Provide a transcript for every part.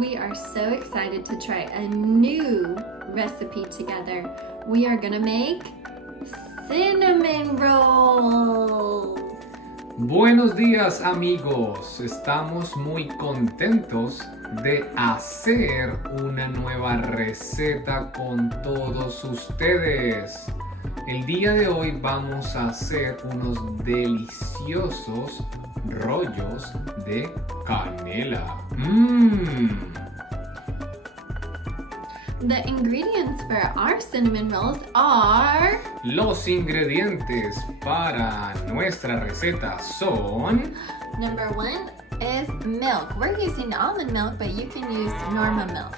We are so excited to try a new recipe together. We are gonna make cinnamon rolls. Buenos días amigos, estamos muy contentos de hacer una nueva receta con todos ustedes. El día de hoy vamos a hacer unos deliciosos rollos de canela. The ingredients for our cinnamon rolls are... Los ingredientes para nuestra receta son... Number 1 is milk. We're using almond milk, but you can use normal milk.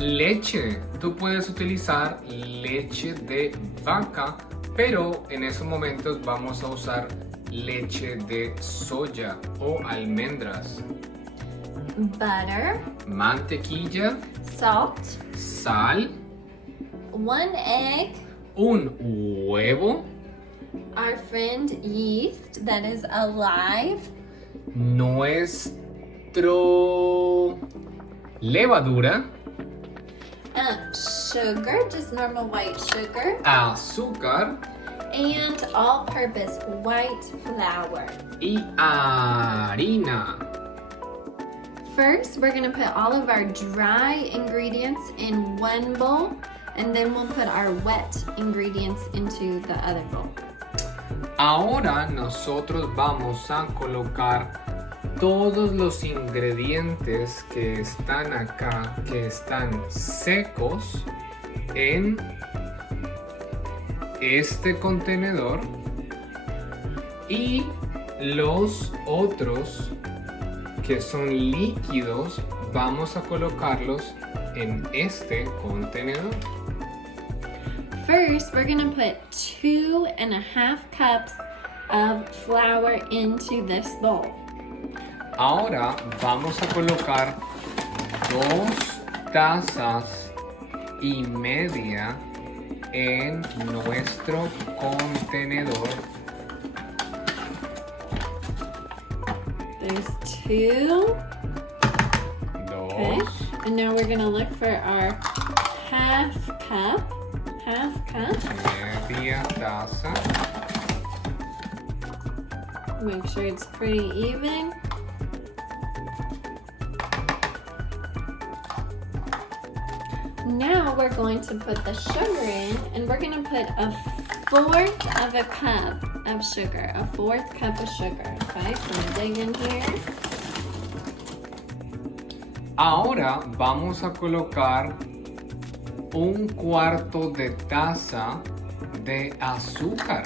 Leche. Tú puedes utilizar leche de vaca, pero en esos momentos vamos a usar leche de soya o almendras. Butter. Mantequilla. Salt. Sal. 1 egg. Un huevo. Our friend yeast that is alive. Nuestro levadura. Sugar, just normal white sugar. Azúcar. And all-purpose white flour. Y harina. First, we're going to put all of our dry ingredients in one bowl, and then we'll put our wet ingredients into the other bowl. Ahora nosotros vamos a colocar todos los ingredientes que están acá, que están secos, en este contenedor, y los otros que son líquidos vamos a colocarlos en este contenedor. First, we're going to put 2.5 cups of flour into this bowl. Ahora vamos a colocar 2 tazas y media en nuestro contenedor. There's 2. Okay. 2. And now we're going to look for our half cup. Media taza. Make sure it's pretty even. Now we're going to put the sugar in, and we're going to put 1/4 of a cup of sugar. 1/4 cup of sugar. Okay, so I'm gonna dig in here. Ahora vamos a colocar 1/4 de taza de azúcar.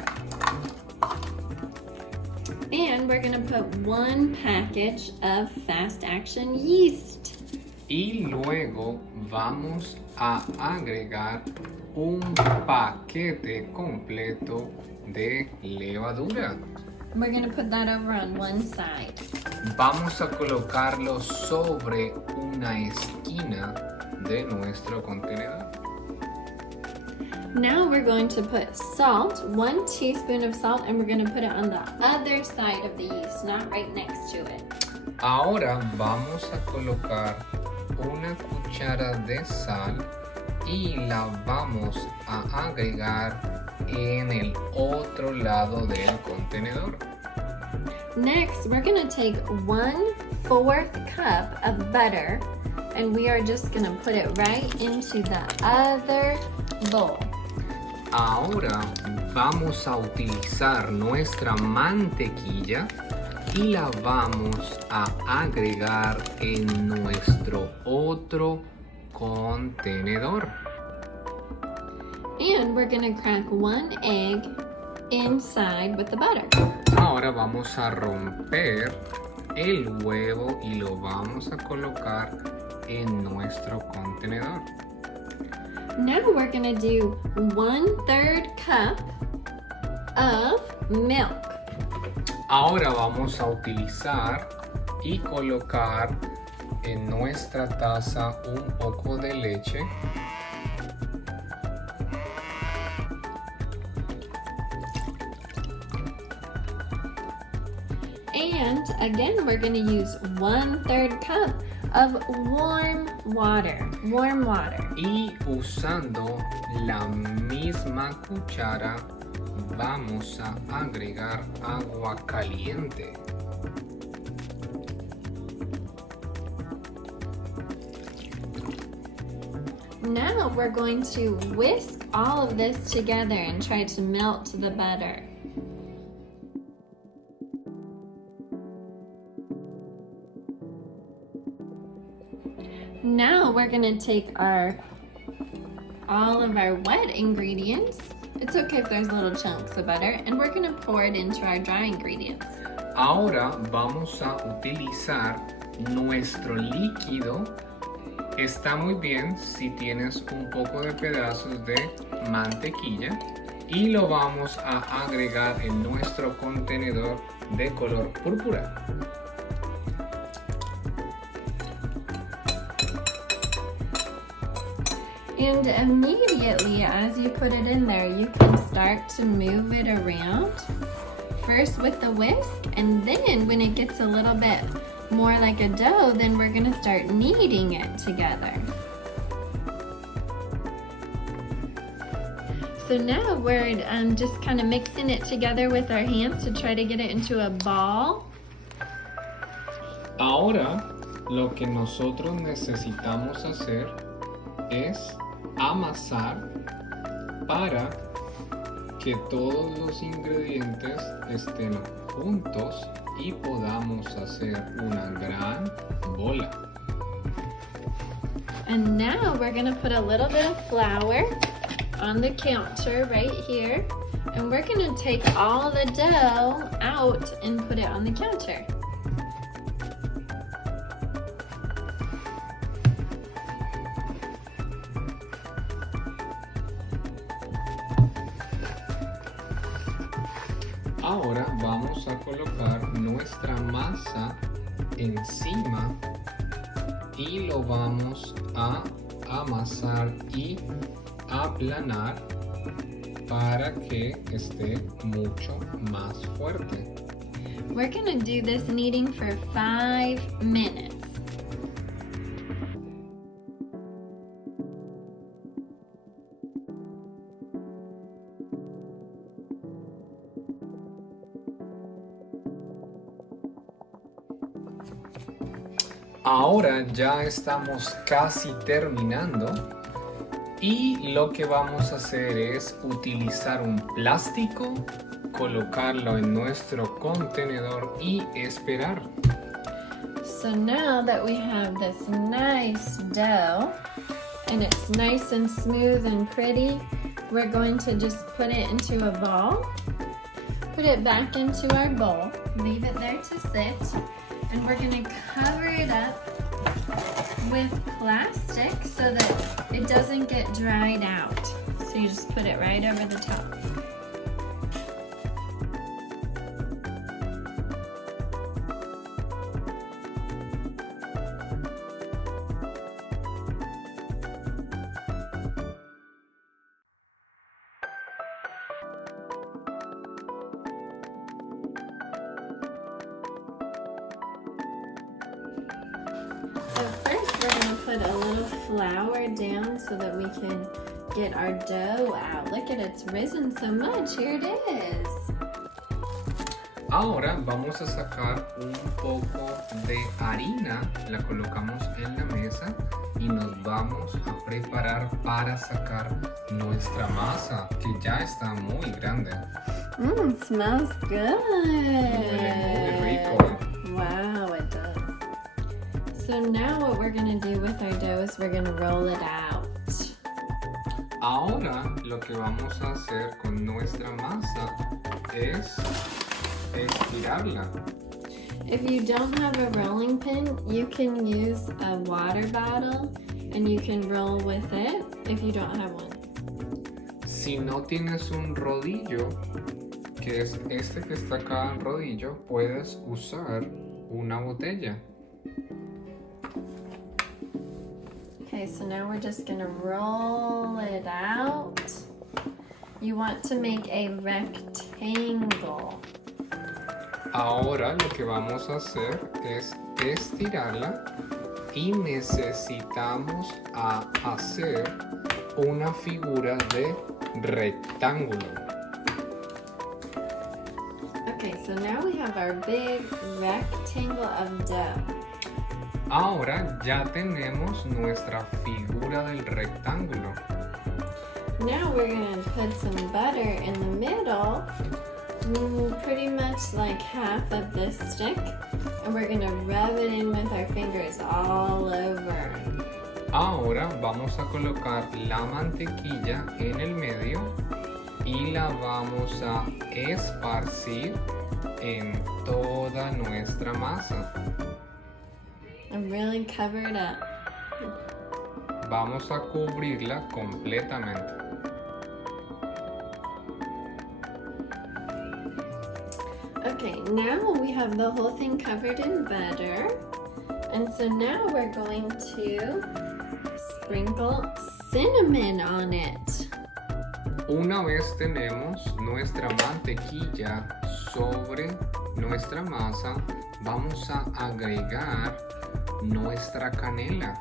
And we're going to put 1 package of fast action yeast. Y luego vamos a agregar un paquete completo de levadura. We're going to put that over on one side. Vamos a colocarlo sobre una esquina de nuestro contenedor. Now we're going to put salt, 1 teaspoon of salt, and we're going to put it on the other side of the yeast, not right next to it. Ahora vamos a colocar una cuchara de sal y la vamos a agregar en el otro lado del contenedor. Next, we're going to take 1/4 cup of butter, and we are just going to put it right into the other bowl. Ahora vamos a utilizar nuestra mantequilla y la vamos a agregar en nuestro otro contenedor. And we're going to crack 1 egg inside with the butter. Ahora vamos a romper el huevo y lo vamos a colocar en nuestro contenedor. Now we're going to do 1/3 cup of milk. Ahora vamos a utilizar y colocar en nuestra taza un poco de leche. And again, we're going to use 1/3 cup of warm water. Warm water. Y usando la misma cuchara vamos a agregar agua caliente. Now we're going to whisk all of this together and try to melt the butter. Now we're going to take all of our wet ingredients. It's okay if there's little chunks of butter, and we're going to pour it into our dry ingredients. Ahora vamos a utilizar nuestro líquido. Está muy bien si tienes un poco de pedazos de mantequilla y lo vamos a agregar en nuestro contenedor de color púrpura. And immediately as you put it in there, you can start to move it around. First with the whisk, and then when it gets a little bit more like a dough, then we're going to start kneading it together. So now we're just kind of mixing it together with our hands to try to get it into a ball. Ahora lo que nosotros necesitamos hacer es amasar para que todos los ingredientes estén juntos y podamos hacer una gran bola. And now we're going to put a little bit of flour on the counter right here, and we're going to take all the dough out and put it on the counter. Ahora vamos a colocar nuestra masa encima y lo vamos a amasar y aplanar para que esté mucho más fuerte. We're going to do this kneading for 5 minutes. Ahora ya estamos casi terminando y lo que vamos a hacer es utilizar un plástico, colocarlo en nuestro contenedor y esperar. So now that we have this nice dough and it's nice and smooth and pretty, we're going to just put it into a ball, put it back into our bowl, leave it there to sit, and we're going to cover it up with plastic so that it doesn't get dried out. So you just put it right over the top. So first we're going to put a little flour down so that we can get our dough out. Look at it, it's risen so much. Here it is. Ahora vamos a sacar un poco de harina, la colocamos en la mesa y nos vamos a preparar para sacar nuestra masa, que ya está muy grande. It smells good. Huele muy rico. Wow, it does. So now what we're going to do with our dough is we're going to roll it out. Ahora lo que vamos a hacer con nuestra masa es estirarla. If you don't have a rolling pin, you can use a water bottle and you can roll with it if you don't have one. Si no tienes un rodillo, que es este que está acá en rodillo, puedes usar una botella. Okay, so now we're just gonna roll it out. You want to make a rectangle. Ahora lo que vamos a hacer es estirarla y necesitamos hacer una figura de rectángulo. Okay, so now we have our big rectangle of dough. Ahora ya tenemos nuestra figura del rectángulo. Now we're going to put some butter in the middle, pretty much like half of this stick, and we're going to rub it in with our fingers all over. Ahora vamos a colocar la mantequilla en el medio y la vamos a esparcir en toda nuestra masa. And really cover it up. Vamos a cubrirla completamente. Okay, now we have the whole thing covered in butter. And so now we're going to sprinkle cinnamon on it. Una vez tenemos nuestra mantequilla sobre nuestra masa, vamos a agregar nuestra canela.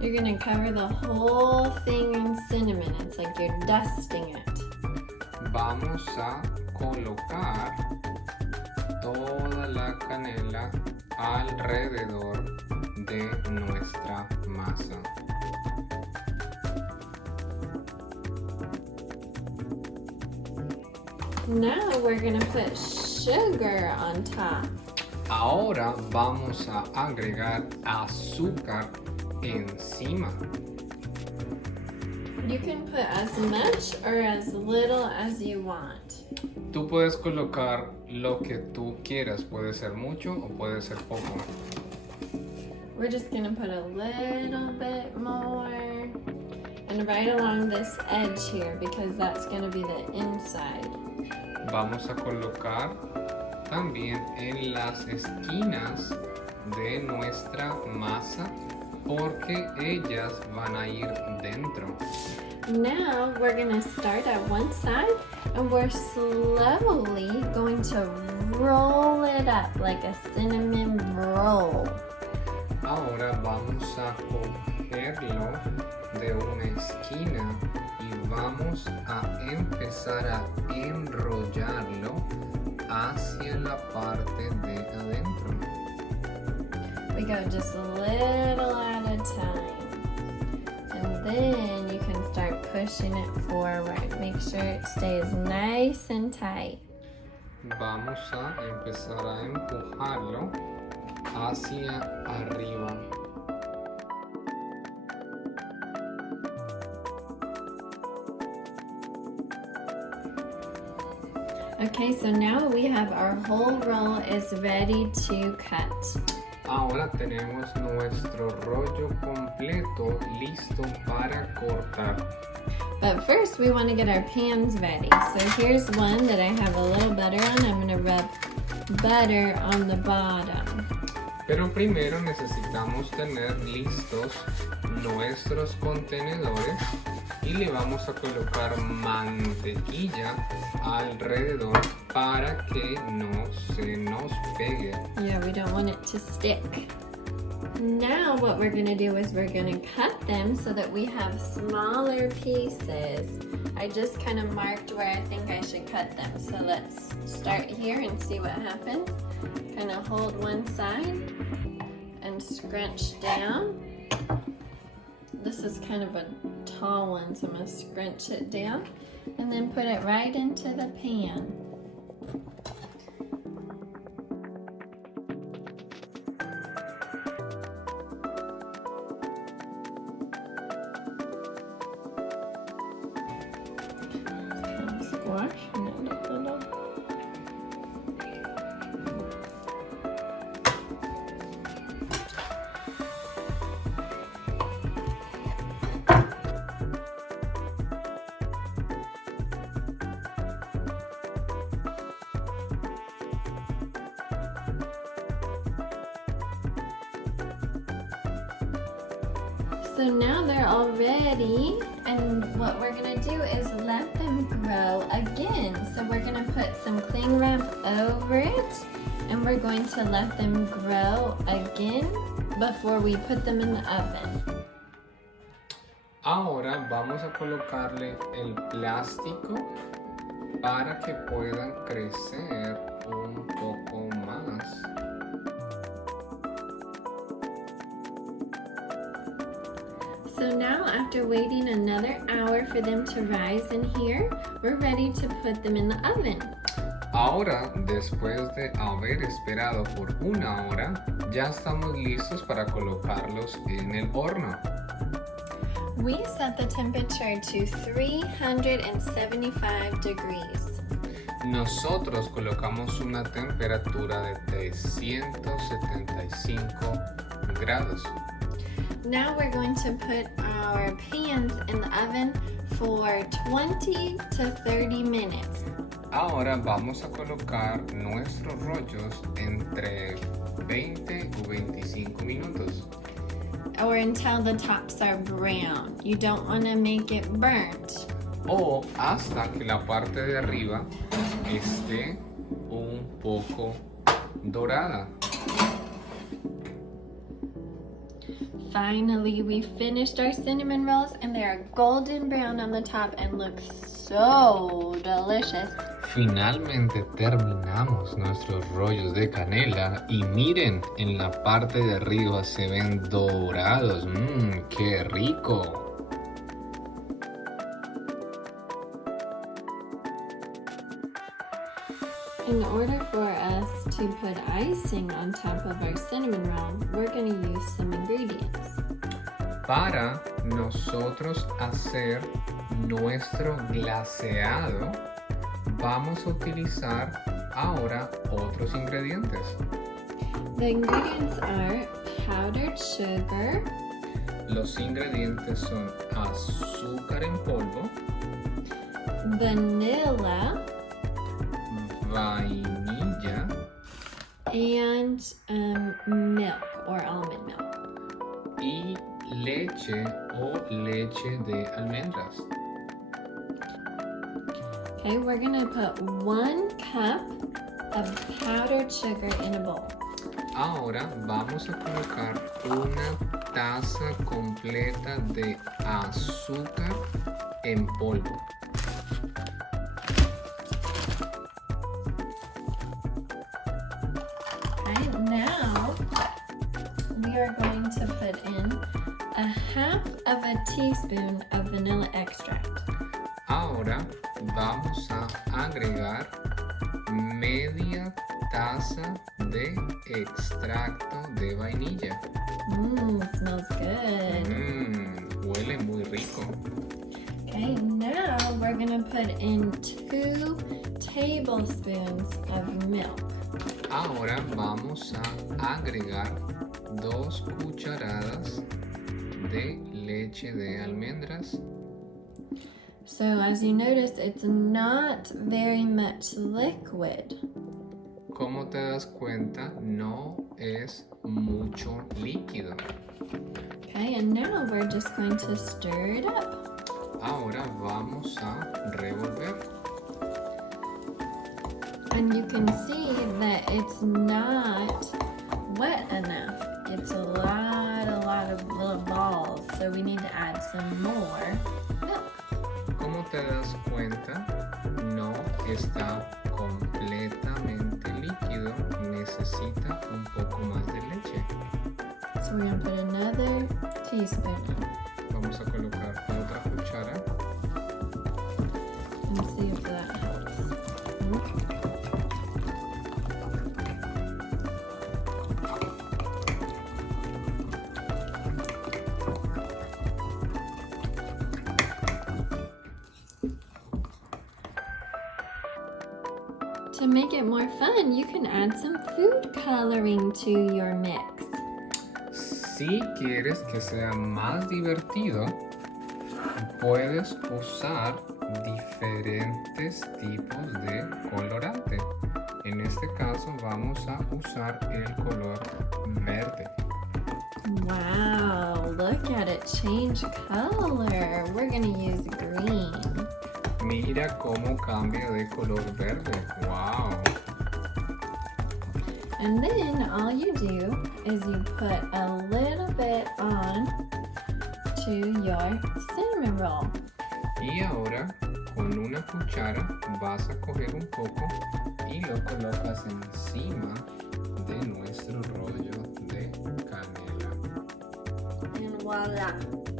You're going to cover the whole thing in cinnamon. It's like you're dusting it. Vamos a colocar toda la canela alrededor de nuestra masa. Now we're going to put sugar on top. Ahora vamos a agregar azúcar encima. You can put as much or as little as you want. Tú puedes colocar lo que tú quieras, puede ser mucho o puede ser poco. We're just going to put a little bit more and right along this edge here because that's going to be the inside. Vamos a colocar también en las esquinas de nuestra masa porque ellas van a ir dentro. Now we're going to start at one side and we're slowly going to roll it up like a cinnamon roll. Ahora vamos a cogerlo de una esquina y vamos a empezar a enrollarlo hacia la parte de adentro. We go just a little at a time. And then you can start pushing it forward. Make sure it stays nice and tight. Vamos a empezar a empujarlo hacia arriba. Okay, so now we have our whole roll is ready to cut. Ahora tenemos nuestro rollo completo listo para cortar. But first we want to get our pans ready. So here's one that I have a little butter on. I'm going to rub butter on the bottom. Pero primero necesitamos tener listos nuestros contenedores y le vamos a colocar mantequilla alrededor para que no se nos pegue. Yeah, we don't want it to stick. Now what we're going to do is we're going to cut them so that we have smaller pieces. I just kind of marked where I think I should cut them. So let's start here and see what happens. Kind of hold one side and scrunch down. This is kind of a tall one, so I'm going to scrunch it down and then put it right into the pan. Kind of squashing it a little. So now they're all ready And what we're gonna do is let them grow again. So we're gonna put some cling wrap over it and we're going to let them grow again before we put them in the oven. Ahora vamos a colocarle el plástico para que puedan crecer un poco más. So now, after waiting another hour for them to rise in here, we're ready to put them in the oven. Ahora, después de haber esperado por una hora, ya estamos listos para colocarlos en el horno. We set the temperature to 375 degrees. Nosotros colocamos una temperatura de 375 grados. Now we're going to put our pans in the oven for 20 to 30 minutes. Ahora vamos a colocar nuestros rollos entre 20 o 25 minutos. Or until the tops are brown. You don't want to make it burnt. O hasta que la parte de arriba esté un poco dorada. Finally, we finished our cinnamon rolls and they are golden brown on the top and look so delicious. Finalmente terminamos nuestros rollos de canela y miren, en la parte de arriba se ven dorados. ¡Qué rico! In order for us to put icing on top of our cinnamon roll, we're going to use some ingredients. Para nosotros hacer nuestro glaseado, vamos a utilizar ahora otros ingredientes. The ingredients are powdered sugar, Los ingredientes son azúcar en polvo, vanilla, vainilla and milk or almond milk. y leche o leche de almendras. Okay, we're going to put 1 cup of powdered sugar in a bowl. Ahora vamos a colocar una taza completa de azúcar en polvo. Okay, now we are going to put in 1/2 teaspoon of vanilla extract. Ahora vamos a agregar media taza de extracto de vainilla. Smells good. Huele muy rico. Okay, now we're gonna put in 2 tablespoons of milk. Ahora vamos a agregar 2 cucharadas de leche de almendras. So as you notice, it's not very much liquid. Como te das cuenta, no es mucho líquido. Okay, and now we're just going to stir it up. Ahora vamos a revolver. And you can see that it's not wet enough. It's a lot of little balls. So we need to add some more milk. Como te das cuenta, no está completamente líquido. Necesita un poco más de leche. So we're going to put another teaspoon in Vamos a colocar otra cuchara. and see if that helps. To make it more fun, you can add some food coloring to your mix. Si quieres que sea más divertido, puedes usar diferentes tipos de colorante. En este caso vamos a usar el color verde. Wow, look at it change color. We're gonna use green. Mira cómo cambia de color verde. Wow. And then all you do is you put a little bit on to your cinnamon roll. Y ahora con una cuchara vas a coger un poco y lo colocas encima de nuestro rollo de canela. And voila.